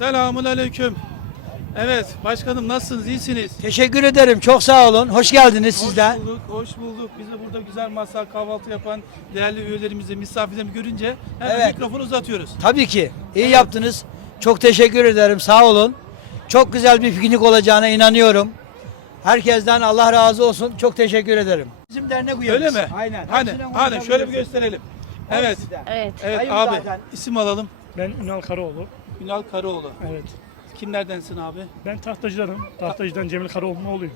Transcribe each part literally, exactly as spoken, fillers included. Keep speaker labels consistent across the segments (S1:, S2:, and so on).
S1: Selamun aleyküm. Evet başkanım nasılsınız? İyisiniz?
S2: Teşekkür ederim. Çok sağ olun. Hoş geldiniz siz de.
S1: Hoş bulduk, hoş bulduk. Bize burada güzel masa kahvaltı yapan değerli üyelerimizi, misafirlerimi görünce hemen
S2: Evet.
S1: mikrofonu uzatıyoruz.
S2: Tabii ki. İyi yaptınız. Çok teşekkür ederim. Sağ olun. Çok güzel bir piknik olacağına inanıyorum. Herkesten Allah razı olsun. Çok teşekkür ederim. Bizim dernek üyemiz.
S1: Öyle mi?
S2: Aynen.
S1: Hani,
S2: Hepsine
S1: hani şöyle bir
S2: konuşabilirsiniz.
S1: gösterelim. Evet.
S2: Hepsi de.
S3: Evet.
S1: Evet
S2: Sayın
S1: abi
S2: zaten.
S1: isim alalım.
S4: Ben Ünal Karaoğlu.
S1: Ünal Karaoğlu.
S4: Evet.
S1: Kimlerdensin abi?
S4: Ben tahtacıdanım. Tahtacıdan Cemil Karaoğlu'nun oğluyum.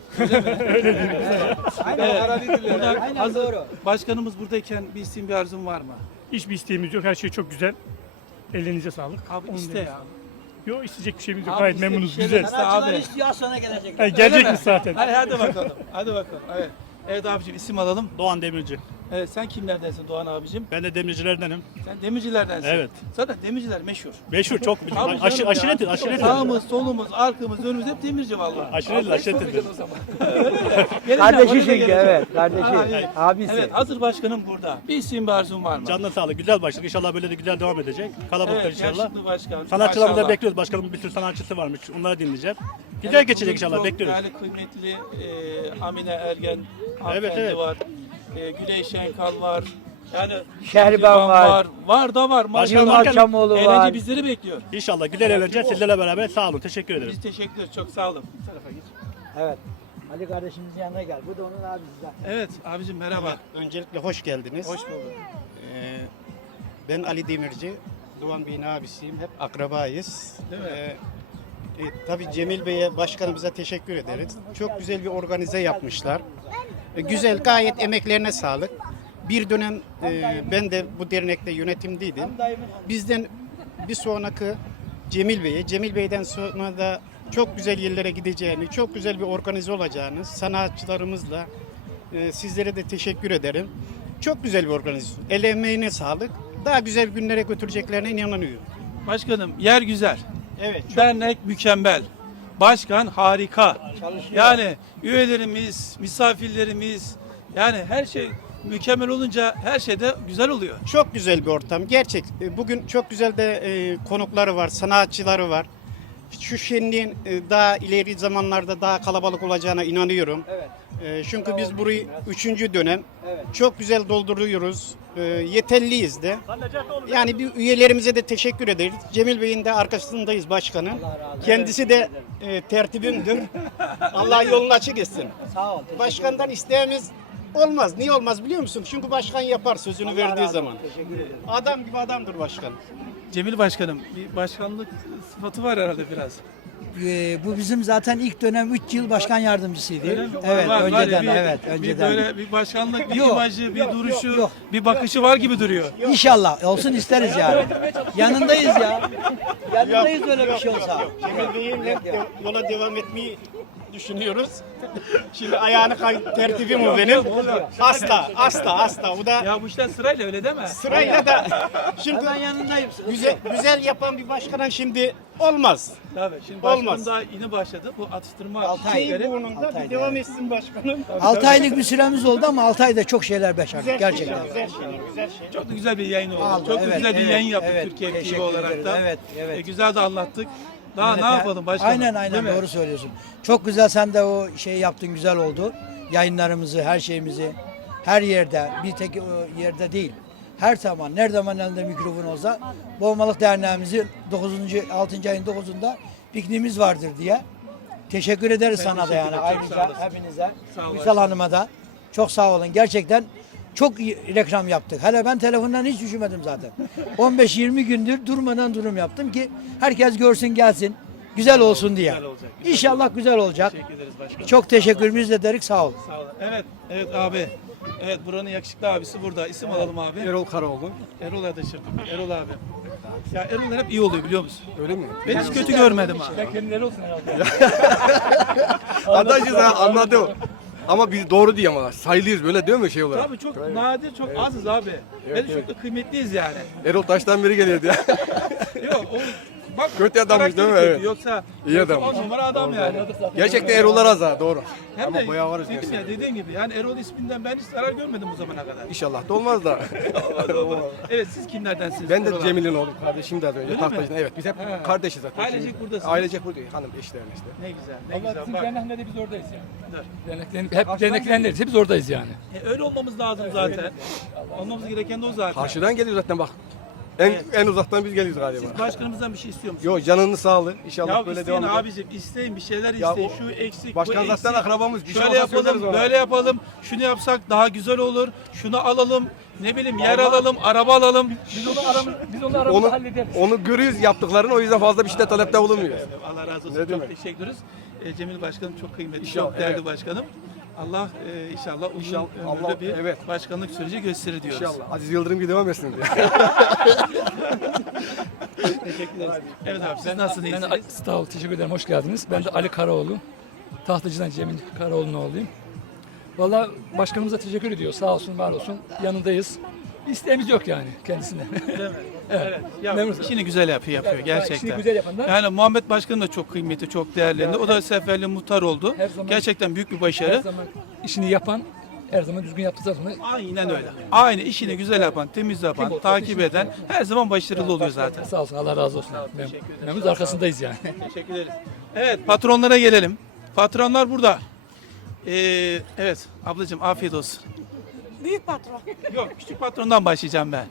S2: Aynen.
S1: Burada
S2: Aynen
S1: hazır
S2: doğru.
S1: başkanımız buradayken bir isim bir arzun var mı?
S4: Hiçbir isteğimiz yok. Her şey çok güzel. Ellerinize sağlık.
S1: Abi
S4: Onu
S1: iste
S4: deriz.
S1: ya.
S4: Yok isteyecek bir şeyimiz yok.
S1: Abi
S4: Gayet
S1: iste,
S4: memnunuz.
S1: bir şeyler
S4: Güzel.
S1: iste.
S2: Sanatçılar
S1: Abi.
S2: istiyor az sonra gelecekler.
S4: Yani gelecek
S1: Öyle
S4: mi
S1: mi?
S4: zaten?
S1: Hadi hadi bakalım. Hadi bakalım. Evet. Evet abicim isim alalım.
S5: Doğan Demirci.
S1: Evet sen kimlerdensin Doğan abicim?
S5: Ben de demircilerdenim.
S1: Sen demircilerdensin.
S5: Evet.
S1: Zaten demirciler meşhur.
S5: Meşhur çok.
S1: Abi
S5: Aşı,
S1: canım
S5: aşiret,
S1: ya.
S5: aşiret.
S1: Sağımız, solumuz, arkamız, önümüz hep demirci vallahi.
S5: Aşiret,
S1: Allah
S5: aşiret
S1: sormayacaksın
S5: ediyor.
S1: o zaman. Geleceğim,
S2: Kardeşi
S1: oraya da
S2: çünkü
S1: geleceğim.
S2: evet. Kardeşi.
S1: Abi,
S2: Abisi.
S1: Evet hazır başkanım burada. Bir isim bir arzun var mı?
S5: Canına sağlık. Güzel başladık. İnşallah böyle de güzel devam edecek. Kalabalık
S1: Evet
S5: inşallah.
S1: yaşlı başkan.
S5: Sanatçılarımızı da
S1: maşallah.
S5: bekliyoruz. Başkanımın bir sürü sanatçısı varmış. Onları dinleyeceğiz. Güzel
S1: Evet,
S5: geçecek
S1: bugün
S5: inşallah.
S1: çok
S5: Bekliyoruz.
S1: değerli kıymetli e, Amine Ergen hanımefendi
S5: evet.
S1: var. E, Güney Şenkal var. Yani
S2: Şehriban var.
S1: var. Var da var.
S5: Başkanım
S1: Maşallah.
S2: Yılmaz Çamoğlu
S1: Eğlence
S2: var.
S1: bizleri bekliyor.
S5: İnşallah güzel eğleneceğiz. Sizlerle beraber sağ olun. Teşekkür ederim.
S1: Biz teşekkür ederiz. Çok sağ olun. Bu tarafa geç.
S2: Evet. Ali kardeşimizin yanına gel. Bu da onun abisi.
S1: Evet abicim merhaba.
S6: Öncelikle hoş geldiniz.
S1: Hoş bulduk.
S6: Ee, ben Ali Demirci, Doğan Bey'in abisiyim. Hep akrabayız.
S1: Değil mi?
S6: Ee, e, tabii Cemil Bey'e, başkanımıza teşekkür ederiz. Çok güzel bir organize yapmışlar. E, güzel, gayet emeklerine sağlık. Bir dönem e, ben de bu dernekte yönetimdeydim. Bizden bir sonraki Cemil Bey'e, Cemil Bey'den sonra da çok güzel yerlere gideceğini, çok güzel bir organize olacağını sanatçılarımızla e, sizlere de teşekkür ederim. Çok güzel bir organizasyon. El emeğine sağlık. Daha güzel günlere götüreceklerine inanıyorum.
S1: Başkanım yer güzel.
S6: Evet. Çok
S1: Dernek mükemmel. Başkan harika.
S2: Çalışıyor.
S1: Yani üyelerimiz, misafirlerimiz yani her şey mükemmel olunca her şey de güzel oluyor.
S6: Çok güzel bir ortam. Gerçek. e, Bugün çok güzel de e, konukları var, sanatçıları var. Şu şenliğin e, daha ileri zamanlarda daha kalabalık olacağına inanıyorum.
S2: Evet.
S6: E, çünkü biz burayı üçüncü dönem
S2: Evet.
S6: çok güzel dolduruyoruz. E, yeterliyiz de. Yani bir üyelerimize de teşekkür ederiz. Cemil Bey'in de arkasındayız başkanım.
S2: Allah razı olsun.
S6: Kendisi de e, tertibimdir. Allah yolunu açık etsin.
S2: Sağ ol. teşekkür
S6: Başkandan
S2: ederim.
S6: isteğimiz olmaz. Niye olmaz biliyor musun? Çünkü başkan yapar sözünü
S2: Allah
S6: verdiği
S2: razı
S6: zaman.
S2: olsun, Teşekkür ederim.
S6: Adam gibi adamdır başkan.
S1: Cemil Başkanım bir başkanlık sıfatı var herhalde biraz.
S2: Ee, bu bizim zaten ilk dönem üç yıl başkan yardımcısıydı.
S1: Öyle mi?
S2: Evet,
S1: Var, var ya,
S2: önceden
S1: bir-
S2: evet,
S1: Bir
S2: önceden.
S1: böyle bir başkanlık, bir
S2: Yok,
S1: imajı, bir
S2: yok,
S1: duruşu,
S2: yok, yok.
S1: bir bakışı var gibi duruyor.
S2: İnşallah olsun isteriz yani. Yanındayız ya. Yanındayız öyle bir şey olsa.
S6: Cemil Bey'in hep de- yola devam etmeyi düşünüyoruz. Şimdi ayağını kay tertibim o benim. Asla, asla, asla. O da
S1: Ya bu işler sırayla öyle değil mi?
S6: sırayla da şimdi
S2: Ben yanındayım.
S6: güzel, güzel yapan bir başkana şimdi olmaz.
S1: Tabii. Şimdi başkanım
S6: Olmaz.
S1: daha yeni başladı. Bu atıştırma
S2: Altı ay.
S1: şeyleri.
S6: Şey burnunda bir devam etsin başkanım.
S2: altı aylık bir süremiz oldu ama altı ayda çok şeyler başardık
S6: Güzel
S2: gerçekten.
S6: şeyler, güzel şeyler, güzel şeyler.
S1: Çok da güzel bir yayın oldu.
S2: Aldı,
S1: Çok da
S2: evet,
S1: güzel bir
S2: evet,
S1: yayın yaptık
S2: evet.
S1: Türkiye T V
S2: Teşekkür
S1: olarak
S2: ederim.
S1: da.
S2: Evet, evet.
S1: E, güzel de anlattık. Daha ne
S2: Yöneten-
S1: yapalım başkanım?
S2: Aynen
S1: Değil
S2: aynen
S1: mi?
S2: doğru söylüyorsun. Çok güzel sen de o şeyi yaptın güzel oldu. Yayınlarımızı, her şeyimizi her yerde bir tek o yerde değil. Her zaman nerede zaman elinde mikrofon olsa Boğmalık Derneğimizin dokuzuncu altıncı ayın dokuzunda pikniğimiz vardır diye. Teşekkür ederiz
S1: Ben
S2: sana da
S1: teşekkür
S2: yani
S1: ederim. Çok sağ
S2: ayrıca
S1: olasın.
S2: hepinize.
S1: Sağ ol
S2: Güzel
S1: başkanım.
S2: Hanım'a da çok sağ olun. Gerçekten çok iyi reklam yaptık. Hele ben telefondan hiç düşünmedim zaten. on beş yirmi gündür durmadan durum yaptım ki herkes görsün gelsin. Güzel olsun diye.
S1: Güzel olacak, güzel
S2: İnşallah güzel olacak.
S1: Teşekkür ederiz başkanım.
S2: Çok teşekkürümüz de derik sağ ol.
S1: Sağ olun. Evet, evet abi. Evet buranın yakışıklı abisi burada. İsim alalım abi.
S7: Erol Karaoğlu.
S1: Erol Adaşım. Erol abi. Ya Erol'lar hep iyi oluyor biliyor musun?
S7: Öyle mi?
S1: Ben hiç kötü görmedim ha.
S4: Kendileri olsun herhalde.
S7: Adacız ha anladım. Ama biz doğru diyemezler. Sayılıyız böyle değil mi şey olarak?
S1: Tabii çok nadir, çok azız abi. Ve de çok da kıymetliyiz yani.
S7: Erol taştan beri geliyordu ya.
S1: Yok o Bak,
S7: Kötü adammış değil mi?
S1: karakteri kötü.
S7: Evet.
S1: Yoksa,
S7: İyi
S1: yoksa
S7: adammış.
S1: on numara adam yani.
S7: Gerçekten Erol'lar az ha doğru.
S1: Hem
S7: Ama
S1: de
S7: bayağı varız
S1: dedim ya
S7: gerçekten.
S1: dediğin gibi yani Erol isminden ben hiç zarar görmedim bu zamana kadar.
S7: İnşallah da olmaz da.
S1: Evet siz kimlerdensiniz?
S7: Ben de
S1: Erol abi?
S7: Cemil'in oğlu kardeşim de az önce
S1: Öyle
S7: tahtacıdan.
S1: mi?
S7: Evet biz hep
S1: He.
S7: kardeşiz zaten.
S1: Ailecek buradasınız.
S7: Ailecek buradayız. Hanım eşlerim işte.
S1: Ne güzel, ne
S3: Allah
S1: güzel.
S3: bizim
S1: Bak,
S3: dernekte biz oradayız yani.
S1: dur.
S3: Derneklerin, hep dernekleniriz. Biz oradayız yani.
S1: E, öyle olmamız lazım zaten. Olmamız gereken de o zaten.
S7: Karşıdan geliyor zaten bak. En
S1: Evet.
S7: en uzaktan biz geliyoruz galiba.
S1: Siz başkanımızdan bir şey istiyor musunuz?
S7: Yo canını sağlığı. İnşallah
S1: Ya
S7: böyle
S1: isteyin
S7: devam eder.
S1: abicim, isteyin bir şeyler
S7: Ya
S1: isteyin.
S7: o-
S1: Şu eksik,
S7: Başkan
S1: bu
S7: zaten
S1: eksik.
S7: akrabamız. Bir şey
S1: Şöyle
S7: olsa söyleriz
S1: yapalım,
S7: ona.
S1: böyle yapalım. Şunu yapsak daha güzel olur. Şunu alalım. Ne bileyim yer alalım, araba alalım.
S3: Biz onu aramız, biz onu aramızda
S7: Onu,
S3: hallederiz.
S7: onu görüyoruz yaptıklarını o yüzden fazla bir şey de talepte bulunmuyor.
S1: Allah razı olsun.
S7: Ne
S1: çok
S7: demek?
S1: teşekkür ederiz. E, Cemil Başkanım çok kıymetli,
S7: İnşallah,
S1: çok değerli
S7: evet.
S1: başkanım. Allah e, inşallah uzun
S7: İnşallah,
S1: ömürlü
S7: Allah-
S1: bir
S7: evet.
S1: başkanlık süreci gösterir diyoruz.
S7: İnşallah. Aziz Yıldırım gibi devam etsin diye.
S1: Teşekkür ederiz. Evet abi siz nasılsınız?
S3: Ben de,
S1: iyisiniz?
S3: sağ ol, teşekkür ederim. Hoş geldiniz. Ben de Ali Karaoğlu. Tahtacıdan Cemil Karaoğlu'nun oğluyum. Vallahi başkanımıza teşekkür ediyor. Sağ olsun, var olsun. Yanındayız. Bir isteğimiz yok yani kendisine.
S1: Değil mi? Evet. Ya,
S3: Memnunuz.
S1: işini güzel yapıyor, yapıyor
S3: Yani
S1: gerçekten.
S3: işini güzel yapanlar-
S1: Yani Muhammed Başkanım da çok kıymetli, çok değerli. O da seferli muhtar oldu.
S3: Her zaman-
S1: Gerçekten büyük bir
S3: Her
S1: başarı.
S3: zaman işini yapan, her zaman düzgün yaptığı zaman
S1: Aynen öyle. Aynı işini güzel yapan, temiz yapan,
S3: Kim o?
S1: takip eden her zaman başarılı oluyor zaten.
S3: sağ olsun, Allah razı olsun. Mem-
S1: teşekkür ederim.
S3: Memnunuz, arkasındayız yani.
S1: Teşekkür ederiz. Evet, patronlara gelelim. Patronlar burada. Ee, evet, ablacığım afiyet olsun.
S8: Büyük patron.
S1: Yok, küçük patrondan başlayacağım ben.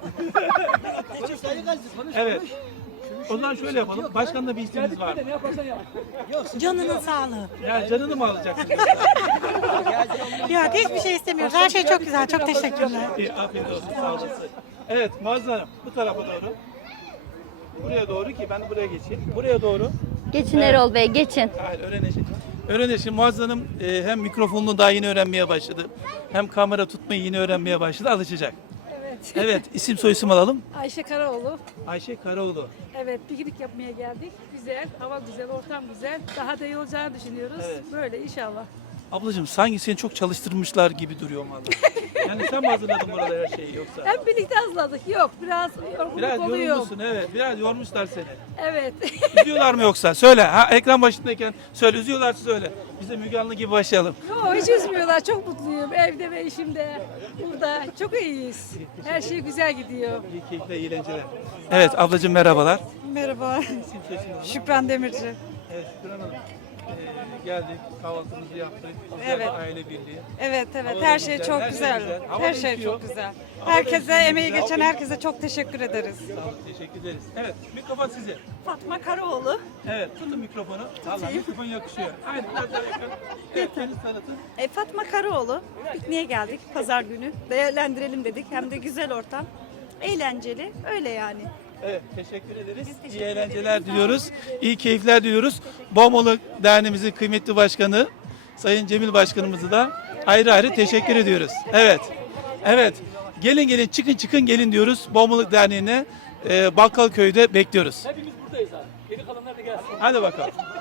S1: Evet. O zaman şöyle yapalım. Başkanla bir isteğiniz var mı?
S3: Ne yaparsan yap.
S8: Canının sağlığı.
S1: Ya canını mı alacaksın?
S8: Yok hiçbir şey istemiyoruz. Her şey çok güzel. Çok teşekkürler.
S1: İyi, afiyet olsun, sağ olasın. Evet, Muazzez Hanım, bu tarafa doğru. Buraya doğru ki ben de buraya geçeyim. Buraya doğru.
S9: Geçin Erol Bey, geçin.
S1: Hayır, öğreneşim. Öğreneşim. Muazzez Hanım e, hem mikrofonunu daha yeni öğrenmeye başladı. Hem kamera tutmayı yeni öğrenmeye başladı. Alışacak.
S10: Evet.
S1: Evet, isim soyisim alalım.
S10: Ayşe Karaoğlu.
S1: Ayşe Karaoğlu.
S10: Evet, piknik yapmaya geldik. Güzel, hava güzel, ortam güzel. Daha da iyi olacağını düşünüyoruz.
S1: Evet.
S10: Böyle inşallah.
S1: Ablacığım sanki seni çok çalıştırmışlar gibi duruyor valla. Yani sen mi hazırladın burada her şeyi yoksa?
S10: Hep birlikte hazırladık. Yok, biraz yorgunluk
S1: Biraz
S10: oluyor.
S1: yorulmuşsun evet. Biraz yormuşlar seni.
S10: Evet.
S1: Üzüyorlar mı yoksa? Söyle. Ha, ekran başındayken söyle. Üzüyorlarsa söyle. Biz de Müge Anlı gibi başlayalım.
S10: Yok, hiç üzmüyorlar. Çok mutluyum. Evde ve işimde. Burada. Çok iyiyiz. Her şey güzel gidiyor.
S1: İyi keyifli eğlenceler. Evet ablacığım merhabalar.
S8: Merhaba.
S1: İsim soyisim alalım.
S8: Şükran Demirci.
S1: Evet Şükran Hanım. Ee, geldik kahvaltımızı yaptık. Güzel
S8: Evet.
S1: bir aile birliği.
S8: Evet evet
S1: Hava da
S8: her şey
S1: güzel,
S8: çok
S1: her şey
S8: güzel.
S1: güzel. Hava
S8: Her
S1: da
S8: şey
S1: esiyor.
S8: çok güzel.
S1: Hava da
S8: Herkese
S1: esiyor.
S8: emeği geçen herkese çok teşekkür ederiz.
S1: Sağ olun, teşekkür ederiz. Evet mikrofon size.
S8: Fatma Karaoğlu.
S1: Evet tutun mikrofonu. Allah mikrofon yakışıyor. Aynen biraz daha yakın. Evet kendinizi tanıtın.
S11: E, Fatma Karaoğlu. Pikniğe geldik pazar günü. Değerlendirelim dedik. Hem de güzel ortam. Eğlenceli. Öyle yani.
S1: Evet, teşekkür ederiz.
S11: teşekkür
S1: İyi eğlenceler diliyoruz. İyi keyifler diliyoruz. Boğmalı Derneğimizin kıymetli başkanı Sayın Cemil Başkanımızı da ayrı ayrı teşekkür ediyoruz. Evet. Evet. Gelin gelin çıkın çıkın gelin diyoruz. Boğmalı Derneği'ne e, Bakkalköy'de bekliyoruz.
S3: Hepimiz buradayız abi. Geri kalanlar da gelsin.
S1: Hadi bakalım.